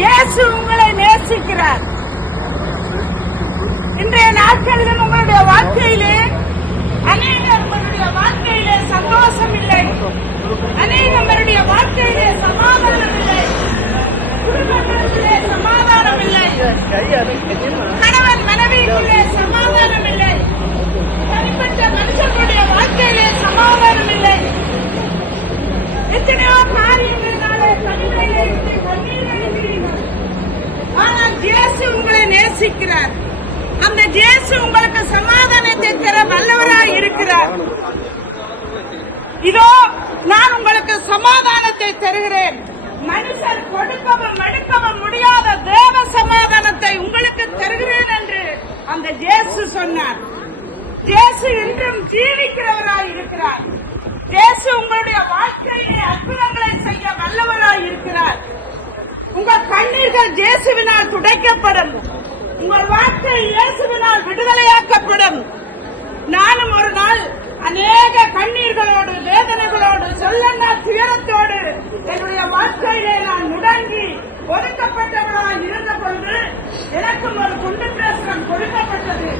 இயேசு உங்களை நேசிக்கிறார். இன்றைய நாட்களிலும் உங்களுடைய வாழ்க்கையிலே அநேகருடைய வாழ்க்கையிலே சந்தோஷம் இல்லை, அநேகருடைய வாழ்க்கையிலே சமாதானம் இல்லை, குடும்பத்திலே சமாதானம் இல்லை, கணவன் மனைவியிலே சமாதானம் இல்லை, தனிப்பட்ட மனுஷனுடைய வாழ்க்கையிலே சமாதானம் இல்லை. எத்தனையோ காரியங்களினாலே தனிமையிலே ஆனால் இயேசு உங்களை நேசிக்கிறார். அந்த இயேசு உங்களுக்கு சமாதானத்தை தர வல்லவராய் இருக்கிறார். இதோ நான் உங்களுக்கு சமாதானத்தை தருகிறேன். மனுஷர் கொடுக்கவும் மடுக்கவும் முடியாத தேவ சமாதானத்தை உங்களுக்கு தருகிறேன் என்று அந்த இயேசு சொன்னார். இயேசு இன்றும் ஜீவிக்கிறவராய் இருக்கிறார். இயேசு உங்களுடைய வாழ்க்கையை அற்புதங்களை செய்ய வல்லவராய் இருக்கிறார். உங்கள் கண்ணீர்கள் இயேசுவினால் துடைக்கப்படும். உங்கள் வாழ்க்கை இயேசுவினால் விடுதலையாக்கப்படும். நானும் ஒரு நாள் அநேக கண்ணீர்களோடு வேதனைகளோடு சொல்லன்னா துயரத்தோடு என்னுடைய வாழ்க்கையிலே நான் முடங்கி ஒதுக்கப்பட்டவர்களாக இருந்த பொழுது எனக்கும் ஒரு குண்டு பிரசனம் கொடுக்கப்பட்டது.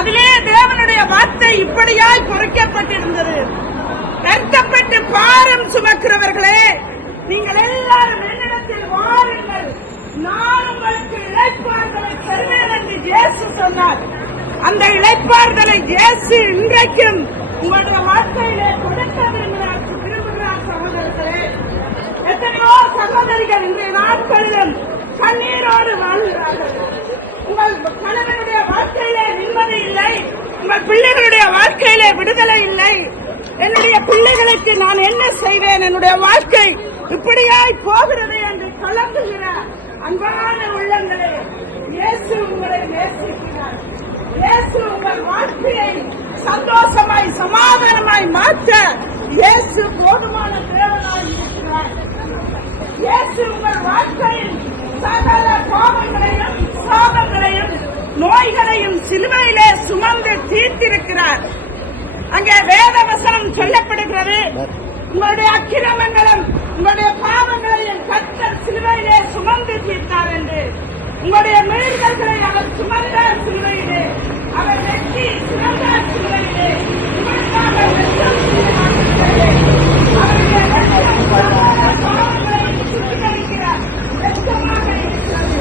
அதிலே தேவனுடைய வார்த்தை இப்படியாய் பொறிக்கப்பட்டிருந்தது. வருத்தப்பட்டு பாரம் சுமக்கிறவர்களே, நீங்கள் எல்லாரும் என்னிடத்தில் வாருங்கள், நான் உங்களுக்கு இளைப்பாறுதலை தருவேன் என்று இயேசு சொன்னார். அந்த இளைப்பாறுதலை இயேசு இன்றைக்கும் உங்களுடைய வாழ்க்கையிலே கொடுக்க விரும்புகிறார். சகோதரர்களே, எத்தனையோ சகோதரிகள் இன்றைய நாட்களிலும் கண்ணீரோடு வாழ்கிறார்கள். உங்கள் கணவனுடைய வாழ்க்கையிலே நிம்மதி இல்லை, உங்கள் பிள்ளைகளுடைய வாழ்க்கையிலே விடுதலை இல்லை. என்னுடைய பிள்ளைகளுக்கு நான் என்ன செய்வேன், என்னுடைய வாழ்க்கை இப்படியாய் போகிறது என்று கலங்குகிற அன்பான உள்ளங்களே, இயேசு உங்களை நேசிக்கிறார். இயேசு உங்கள் வாழ்க்கையை சந்தோஷமாய் சமாதானமாய் மாற்ற இயேசு போதுமான தேவனாய் இருக்கிறார். இயேசு உங்கள் வாழ்க்கையில் சகல பாவங்களையும் சாபங்களையும் நோய்களையும் சிலுவையிலே சுமந்து தீர்த்திருக்கிறார். அங்கே வேத வசனம் சொல்லப்படுகிறது, உங்களுடைய அக்கிரமங்களும் உங்களுடைய பாவங்களையும் கர்த்தர் சிலுவையிலே சுமந்து தீர்த்தார் என்று. உங்களுடைய மீறுதல்களை அவர் சுமந்தார் சிலுவையிலே, அவர் வெற்றி சுமந்தார் சிலுவையிலே. உங்களுக்காக ரத்தம் சிந்தப்பட்டது. அவருடைய ரத்தம் பாவங்களை சுத்திகரிக்கிறார் ரத்தமாக இருக்கிறது.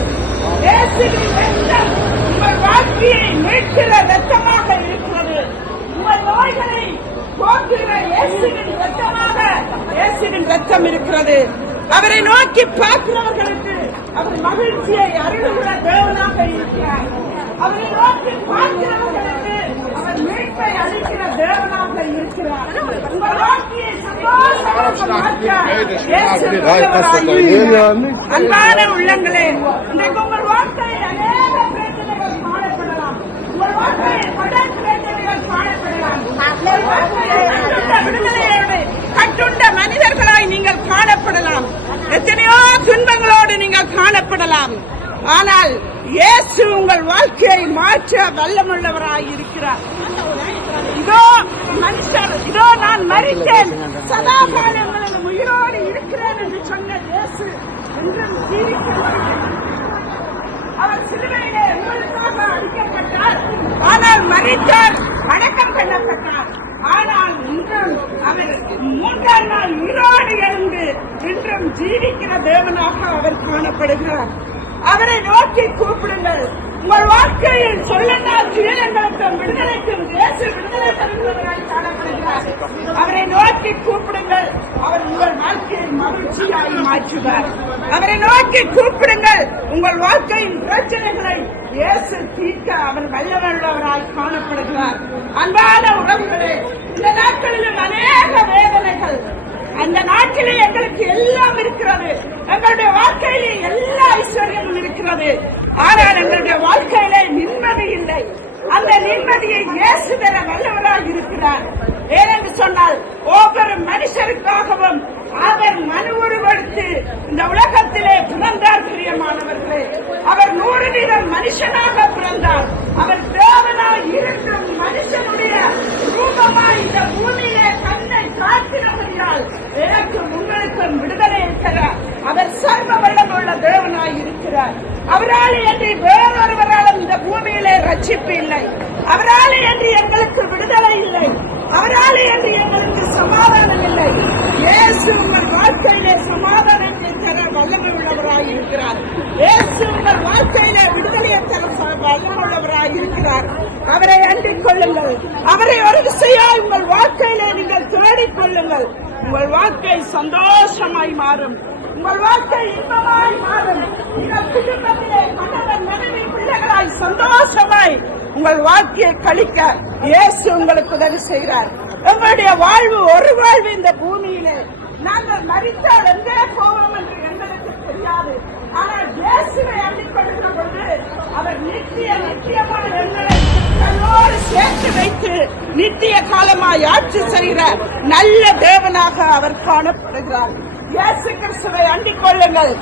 இயேசுவின் ரத்தம் உங்கள் வாழ்க்கையை மீட்கிற ரத்தமாக இருக்கிறது. உங்கள் நோய்களை போக்குகிற இயேசுவின் ரத்தமாக இயேசுவின் ரத்தம் இருக்கிறது. அவரை நோக்கி பார்க்கிறவர்களுக்கு அவர் மகிழ்ச்சியை அருளுகிற தேவனாக இருக்கிறார். அவரை நோக்கி பார்க்கிறவர்களுக்கு அவர் மீட்பை அளிக்கிற தேவனாக இருக்கிறார். உங்கள் வாழ்க்கையை சந்தோஷமாக மாற்ற இயேசு வல்லவராய் இருக்கிறார். அன்பான உள்ளங்களே, இன்றைக்கு உங்கள் வாழ்க்கையில் அநேக பிரச்சனைகள் காணப்படலாம். உங்கள் வாழ்க்கையில் கடன் பிரச்சனைகள் காணப்படலாம். உங்கள் வாழ்க்கையில் விடுதலையோடு கட்டுண்ட மனிதர்களாய் நீங்கள் காணப்படலாம். எத்தனையோ துன்பங்களோடு நீங்கள் காணப்படலாம். ஆனால் இயேசு உங்கள் வாழ்க்கையை மாற்ற வல்லமுள்ளவராய் இருக்கிறார். இதோ மனுஷர், இதோ நான் மரித்தேன், சதா காலங்களில் உயிரோடு இருக்கிறேன் என்று சொன்ன இயேசு இன்றும் ஜீவிக்கிறார். அவர் சிலுவையிலே உங்களுக்காக அடிக்கப்பட்டார், ஆனால் மரித்தார், அடக்கம் பண்ணப்பட்டார். ஆனால் இன்றும் அவர் 3ஆம் நாள் உயிரோடு எழுந்து இன்றும் ஜீவிக்கிற தேவனாக அவர் காணப்படுகிறார். அவரை நோக்கி கூப்பிடுங்கள். உங்கள் வாழ்க்கையில் சொல்லனா துயரங்களுக்கும் விடுதலைக்கும் இயேசு விடுதலை தருகிறவராய் காணப்படுகிறார். அவரை நோக்கி கூப்பிடுங்கள். அவர் உங்கள் வாழ்க்கையை மகிழ்ச்சியாய் மாற்றுவார். அவரை நோக்கி கூப்பிடுங்கள். உங்கள் வாழ்க்கையின் பிரச்சனைகளை இயேசு தீர்க்க அவர் வல்லவராய் காணப்படுகிறார். அன்பான உறவுகளே, இந்த நாட்களிலும் அநேக வேதனைகள். அந்த நாட்டிலே எங்களுக்கு எல்லாம் இருக்கிறது, எங்களுடைய வாழ்க்கையிலே எல்லா ஐஸ்வர்யமும் இருக்கிறது. ஆனால் எங்களுடைய வாழ்க்கையிலே நிம்மதி இல்லை. அந்த நிம்மதியை இயேசு தர வல்லவராக இருக்கிறார். ஏனென்று சொன்னால் ஒவ்வொரு மனுஷருக்காகவும் அவர் மனு உருவெடுத்து இந்த உலகத்திலே பிறந்தார். பிரியமானவர்களே, அவர் 100% மனுஷனாக பிறந்தார். அவர் தேவனாய் இருக்கும் மனுஷனுடைய ரூபமாய் இந்த பூமியிலே தன்னை காட்டினபடியால் எனக்கும் உங்களுக்கும் விடுதலை தர அவர் சர்வ வல்லமுள்ள தேவனாய் இருக்கிறார். அவராலே அன்றி வேறொருவராலும் இந்த பூமியிலே ரட்சிப்பு இல்லை. அவராலே அன்றி எங்களுக்கு விடுதலை இல்லை. அவராலே அன்றி எங்களுக்கு சமாதானம் இல்லை. இயேசு உங்கள் வாழ்க்கையிலே சமாதானத்தை தர வல்லமை உள்ளவராய் இருக்கிறார். இயேசு உங்கள் வாழ்க்கையிலே விடுதலையை தர வல்லமுள்ளவராய் இருக்கிறார். அவரை அண்டிக் கொள்ளுங்கள். அவரை ஒரு திசையாய் உங்கள் வாழ்க்கையிலே நீங்கள் தேடிக் கொள்ளுங்கள். உங்கள் வாழ்க்கை சந்தோஷமாய் மாறும். உங்கள் வாழ்க்கை இன்பமாய் மாறும். உங்கள் குடும்பத்திலே கணவன் மனைவி பிள்ளைகளாய் சந்தோஷமாய் உங்கள் வாழ்க்கையை கழிக்க இயேசு உங்களுக்கு உதவி செய்கிறார். உங்களுடைய வாழ்வு ஒரு வாழ்வு இந்த பூமியிலே நாங்கள் மரித்தால் எங்கே போவோம் என்று எங்களுக்கு தெரியாது. ஆனால் இயேசுவை அண்டிக் கொள்கிற பொழுது அவர் நித்தியமாக எங்களை தன்னோடு சேர்த்து வைத்து நித்திய காலமாய் ஆட்சி செய்கிற நல்ல தேவனாக அவர் காணப்படுகிறார். இயேசு கிறிஸ்துவை அண்டிக் கொள்ளுங்கள்.